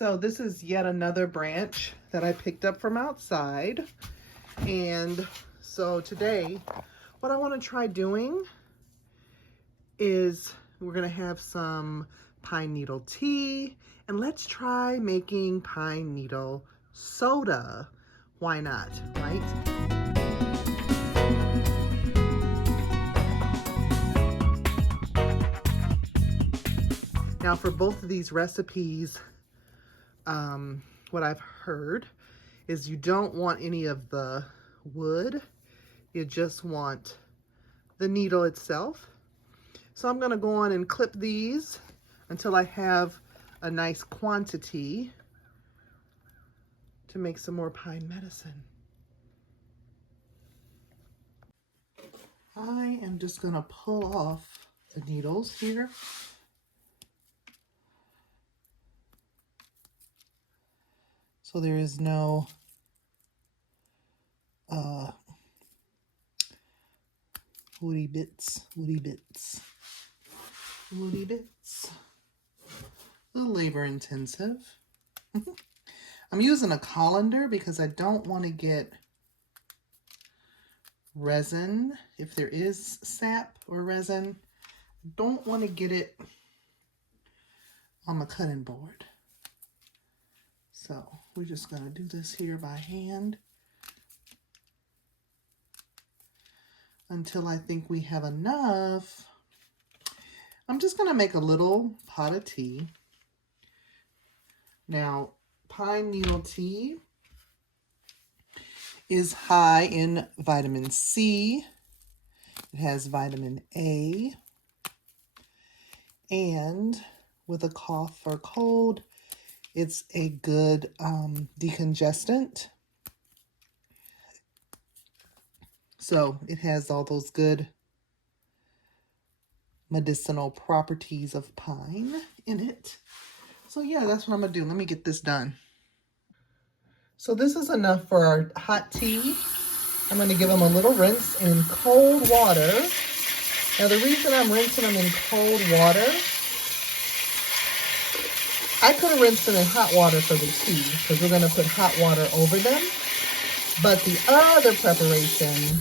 So this is yet another branch that I picked up from outside. And so today, what I want to try doing is we're going to have some pine needle tea, and let's try making pine needle soda. Why not, right? Now for both of these recipes, what I've heard is you don't want any of the wood. You just want the needle itself. So I'm going to go on and clip these until I have a nice quantity to make some more pine medicine. I am just going to pull off the needles here. So there is no woody bits. A little labor intensive. I'm using a colander because I don't want to get resin. If there is sap or resin, I don't want to get it on the cutting board. So we're just going to do this here by hand until I think we have enough. I'm just going to make a little pot of tea. Now, pine needle tea is high in vitamin C. It has vitamin A. And with a cough or cold, it's a good decongestant. So it has all those good medicinal properties of pine in it. So yeah, that's what I'm gonna do. Let me get this done. So this is enough for our hot tea. I'm gonna give them a little rinse in cold water. Now the reason I'm rinsing them in cold water, I could have rinsed them in hot water for the tea because we're going to put hot water over them. But the other preparation,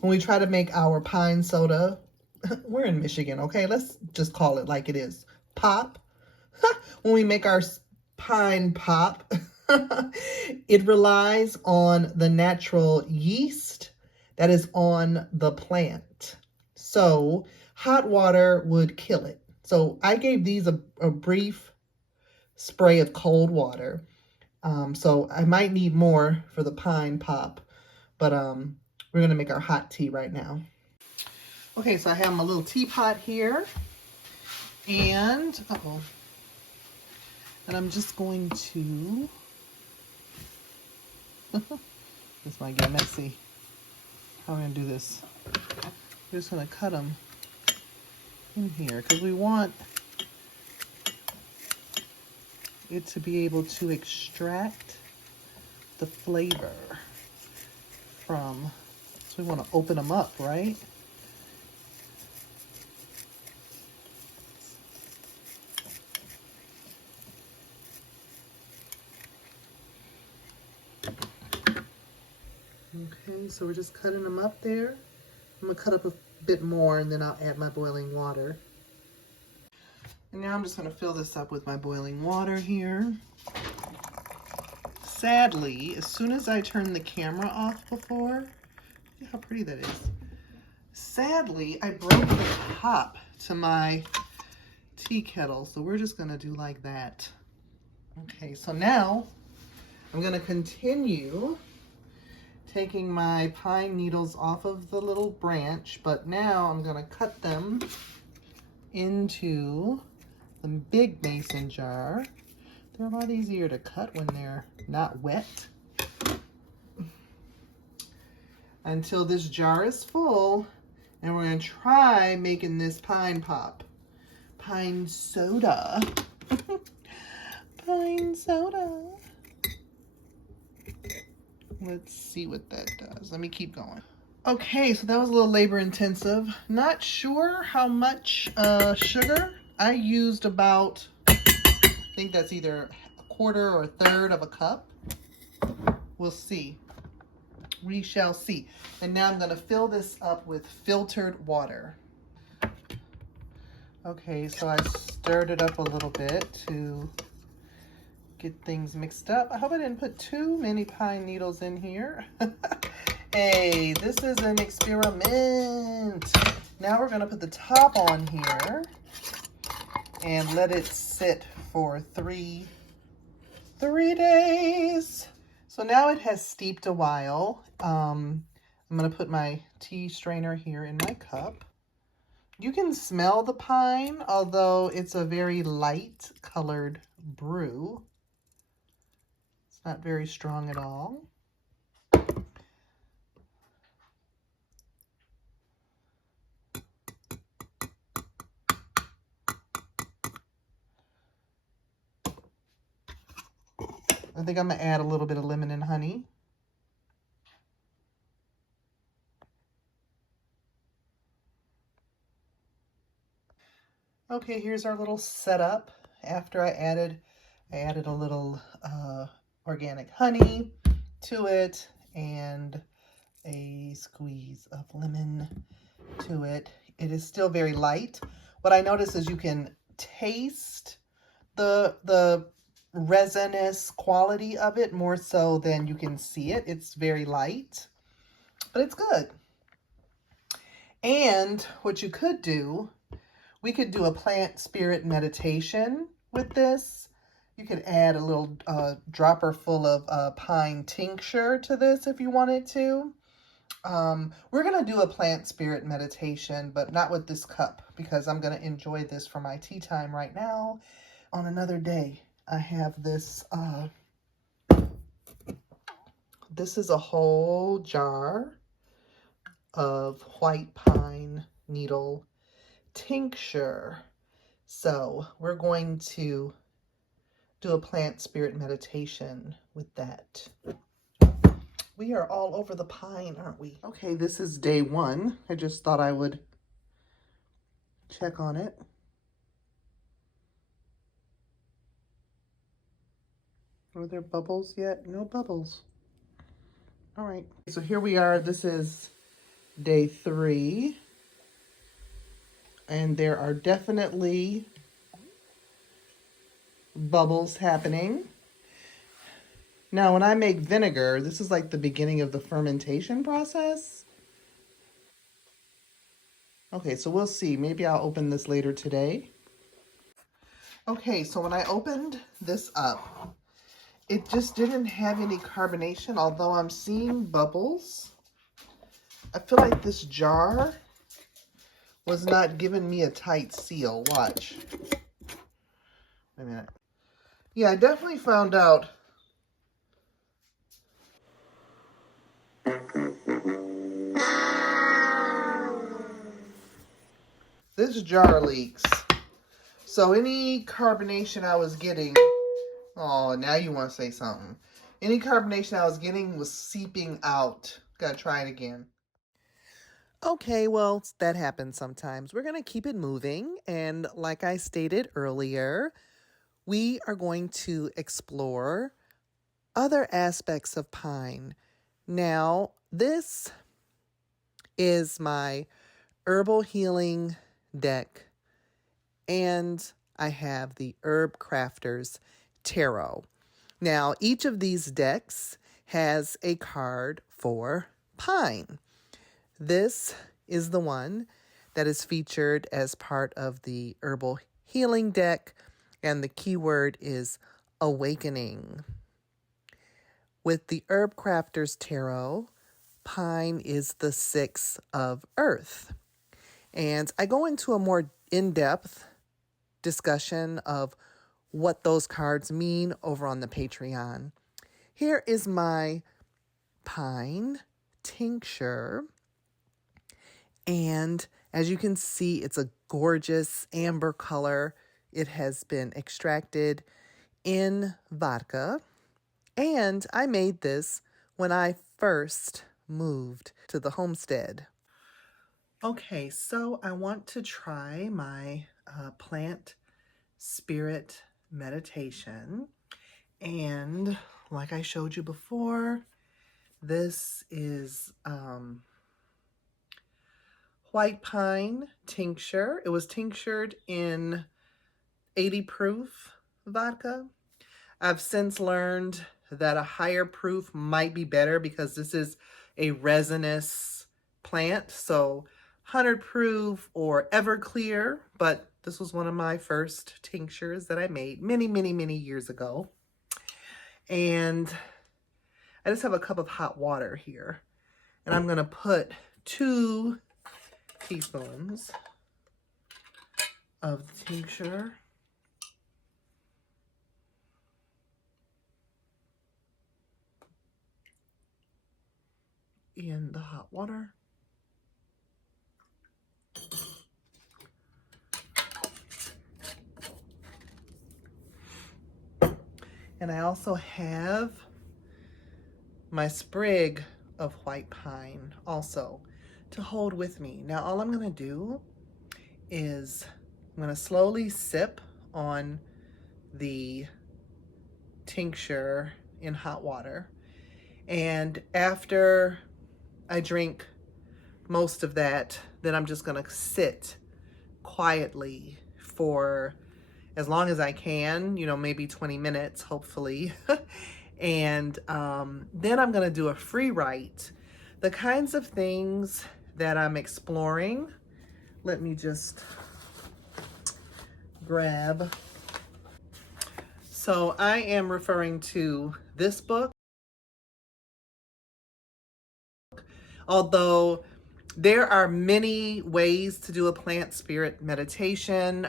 when we try to make our pine soda, we're in Michigan, okay? Let's just call it like it is. Pop. When we make our pine pop, it relies on the natural yeast that is on the plant. So hot water would kill it. So I gave these a brief spray of cold water. So I might need more for the pine pop, but we're going to make our hot tea right now. Okay, so I have my little teapot here, and I'm just going to, this might get messy. How am I going to do this? We're just going to cut them in here because we want it to be able to extract the flavor from, so we want to open them up, right? Okay, so we're just cutting them up there. I'm gonna cut up a bit more and then I'll add my boiling water. And now I'm just gonna fill this up with my boiling water here. Sadly, as soon as I turned the camera off before, look how pretty that is. Sadly, I broke the top to my tea kettle, so we're just gonna do like that. Okay, so now I'm gonna continue taking my pine needles off of the little branch, but now I'm gonna cut them into the big mason jar. They're a lot easier to cut when they're not wet. Until this jar is full, and we're gonna try making this pine pop. Pine soda. Pine soda. Let's see what that does. Let me keep going. Okay, so that was a little labor intensive. Not sure how much sugar. I used about I think that's either a quarter or a third of a cup. We'll see. We shall see. And now I'm going to fill this up with filtered water. Okay, so I stirred it up a little bit to get things mixed up. I hope I didn't put too many pine needles in here. Hey, this is an experiment. Now we're going to put the top on here and let it sit for three days. So now it has steeped a while. I'm going to put my tea strainer here in my cup. You can smell the pine, although it's a very light colored brew. It's not very strong at all. I think I'm going to add a little bit of lemon and honey. Okay, here's our little setup. After I added a little organic honey to it and a squeeze of lemon to it. It is still very light. What I notice is you can taste the resinous quality of it more so than you can see it. It's very light, but it's good. And what you could do, we could do a plant spirit meditation with this. You could add a little dropper full of pine tincture to this if you wanted to. We're going to do a plant spirit meditation, but not with this cup because I'm going to enjoy this for my tea time right now. On another day, I have this, this is a whole jar of white pine needle tincture. So we're going to do a plant spirit meditation with that. We are all over the pine, aren't we? Okay, this is day 1. I just thought I would check on it. Are there bubbles yet? No bubbles. All right, so here we are. This is day 3. And there are definitely bubbles happening. Now, when I make vinegar, this is like the beginning of the fermentation process. Okay, so we'll see. Maybe I'll open this later today. Okay, so when I opened this up, it just didn't have any carbonation, although I'm seeing bubbles. I feel like this jar was not giving me a tight seal. Watch. Wait a minute. Yeah, I definitely found out. This jar leaks. So any carbonation I was getting, oh, now you want to say something. Any carbonation I was getting was seeping out. Gotta try it again. Okay, well, that happens sometimes. We're going to keep it moving. And like I stated earlier, we are going to explore other aspects of pine. Now, this is my herbal healing deck, and I have the Herb Crafters Tarot. Now, each of these decks has a card for pine. This is the one that is featured as part of the Herbal Healing deck, and the keyword is awakening. With the Herb Crafters Tarot, pine is the 6 of earth. And I go into a more in-depth discussion of what those cards mean over on the Patreon. Here is my pine tincture. And as you can see, it's a gorgeous amber color. It has been extracted in vodka. And I made this when I first moved to the homestead. Okay, so I want to try my plant spirit meditation. And like I showed you before, this is white pine tincture. It was tinctured in 80 proof vodka. I've since learned that a higher proof might be better because this is a resinous plant. So 100 proof or Everclear, but this was one of my first tinctures that I made many, many, many years ago. And I just have a cup of hot water here. And I'm going to put 2 teaspoons of the tincture in the hot water. And I also have my sprig of white pine also to hold with me. Now all I'm going to do is I'm going to slowly sip on the tincture in hot water. And after I drink most of that, then I'm just going to sit quietly for as long as I can, you know, maybe 20 minutes, hopefully. And then I'm going to do a free write. The kinds of things that I'm exploring, let me just grab. So I am referring to this book. Although there are many ways to do a plant spirit meditation.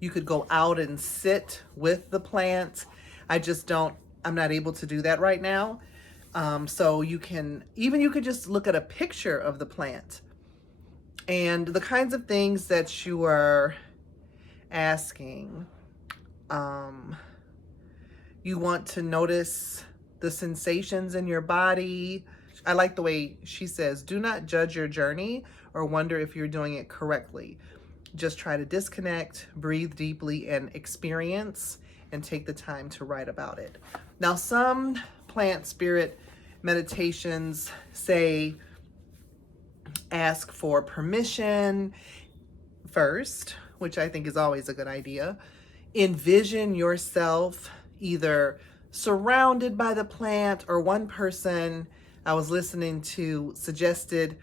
You could go out and sit with the plant. I'm not able to do that right now. So you could just look at a picture of the plant and the kinds of things that you are asking. You want to notice the sensations in your body. I like the way she says, do not judge your journey or wonder if you're doing it correctly. Just try to disconnect, breathe deeply, and experience, and take the time to write about it. Now, some plant spirit meditations say ask for permission first, which I think is always a good idea. Envision yourself either surrounded by the plant, or one person I was listening to suggested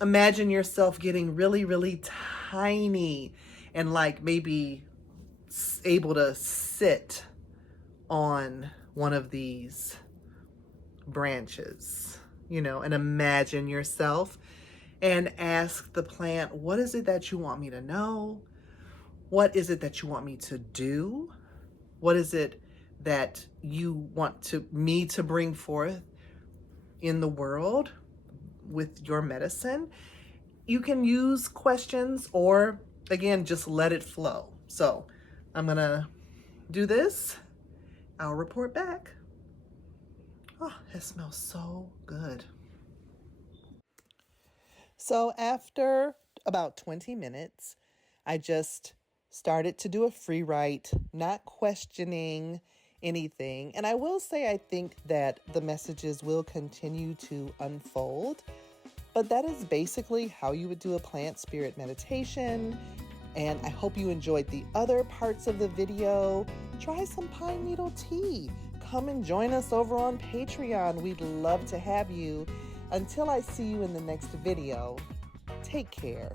imagine yourself getting really, really tiny and like maybe able to sit on one of these branches, you know, and imagine yourself and ask the plant, what is it that you want me to know? What is it that you want me to do? What is it that you want me to bring forth in the world with your medicine? You can use questions or, again, just let it flow. So I'm gonna do this. I'll report back. Oh, it smells so good. So after about 20 minutes, I just started to do a free write, not questioning anything. And I will say, I think that the messages will continue to unfold, but that is basically how you would do a plant spirit meditation. And I hope you enjoyed the other parts of the video. Try some pine needle tea. Come and join us over on Patreon. We'd love to have you. Until I see you in the next video, take care.